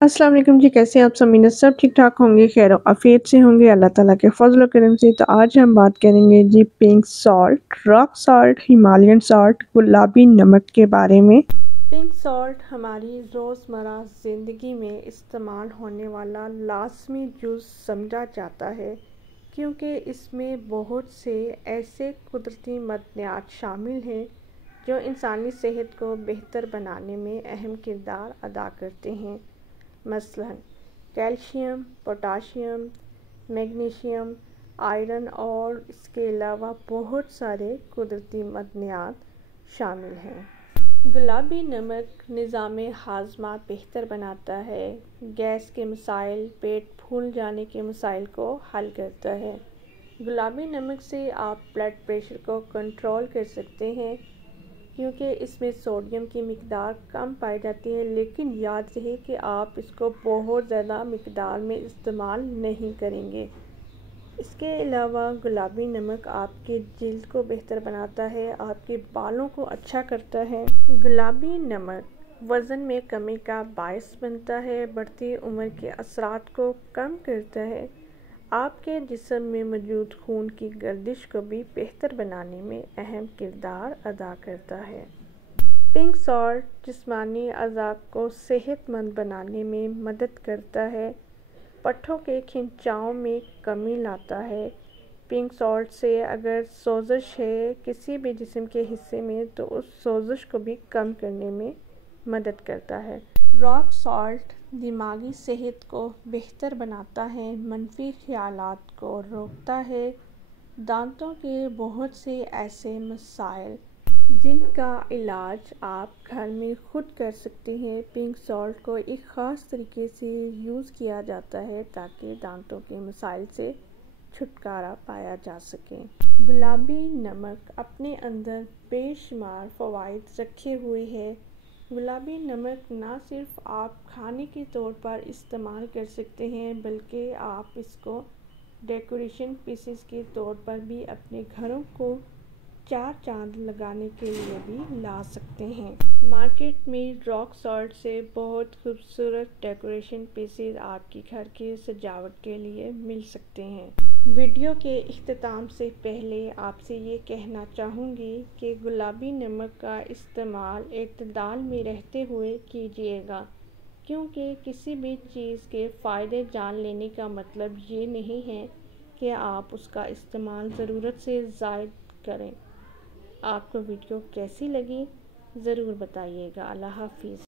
अस्सलाम वालेकुम जी। कैसे हैं आप सब? सब ठीक ठाक होंगे, खैर आफियत से होंगे अल्लाह ताला के फजल और करम से। तो आज हम बात करेंगे जी pink salt, rock salt, Himalayan salt, गुलाबी नमक के बारे में। पिंक सॉल्ट हमारी रोज़मर्रा ज़िंदगी में इस्तेमाल होने वाला लाजमी जुज़ समझा जाता है, क्योंकि इसमें बहुत से ऐसे कुदरती मदनियात शामिल हैं जो इंसानी सेहत को बेहतर बनाने में अहम किरदार अदा करते हैं। मसलन कैल्शियम, पोटाशियम, मैग्नीशियम, आयरन और इसके अलावा बहुत सारे कुदरती मदनियात शामिल हैं। गुलाबी नमक निज़ाम हाज़मा बेहतर बनाता है, गैस के मसाइल, पेट फूल जाने के मसाइल को हल करता है। गुलाबी नमक से आप ब्लड प्रेशर को कंट्रोल कर सकते हैं, क्योंकि इसमें सोडियम की मिकदार कम पाई जाती है, लेकिन याद रहे कि आप इसको बहुत ज़्यादा मिकदार में इस्तेमाल नहीं करेंगे। इसके अलावा गुलाबी नमक आपके जिल्द को बेहतर बनाता है, आपके बालों को अच्छा करता है। गुलाबी नमक वज़न में कमी का बायस बनता है, बढ़ती उम्र के असरात को कम करता है, आपके जिस्म में मौजूद खून की गर्दिश को भी बेहतर बनाने में अहम किरदार अदा करता है। पिंक सॉल्ट जिस्मानी अज़ा को सेहतमंद बनाने में मदद करता है, पट्ठों के खिंचाव में कमी लाता है। पिंक सॉल्ट से अगर सोजिश है किसी भी जिस्म के हिस्से में, तो उस सोजिश को भी कम करने में मदद करता है। रॉक सॉल्ट दिमागी सेहत को बेहतर बनाता है, मनफी ख्यालात को रोकता है। दांतों के बहुत से ऐसे मसाइल जिनका इलाज आप घर में खुद कर सकते हैं, पिंक सॉल्ट को एक ख़ास तरीके से यूज़ किया जाता है ताकि दांतों के मसाइल से छुटकारा पाया जा सके। गुलाबी नमक अपने अंदर बेशुमार फ़वाइद रखे हुए है। गुलाबी नमक ना सिर्फ आप खाने के तौर पर इस्तेमाल कर सकते हैं, बल्कि आप इसको डेकोरेशन पीसेस के तौर पर भी अपने घरों को चार चांद लगाने के लिए भी ला सकते हैं। मार्केट में रॉक सॉल्ट से बहुत खूबसूरत डेकोरेशन पीसेस आपकी घर की सजावट के लिए मिल सकते हैं। वीडियो के इख्तिताम से पहले आपसे ये कहना चाहूँगी कि गुलाबी नमक का इस्तेमाल इत्तदाल में रहते हुए कीजिएगा, क्योंकि किसी भी चीज़ के फ़ायदे जान लेने का मतलब ये नहीं है कि आप उसका इस्तेमाल ज़रूरत से ज़ायद करें। आपको वीडियो कैसी लगी ज़रूर बताइएगा। अल्लाह हाफ़िज़।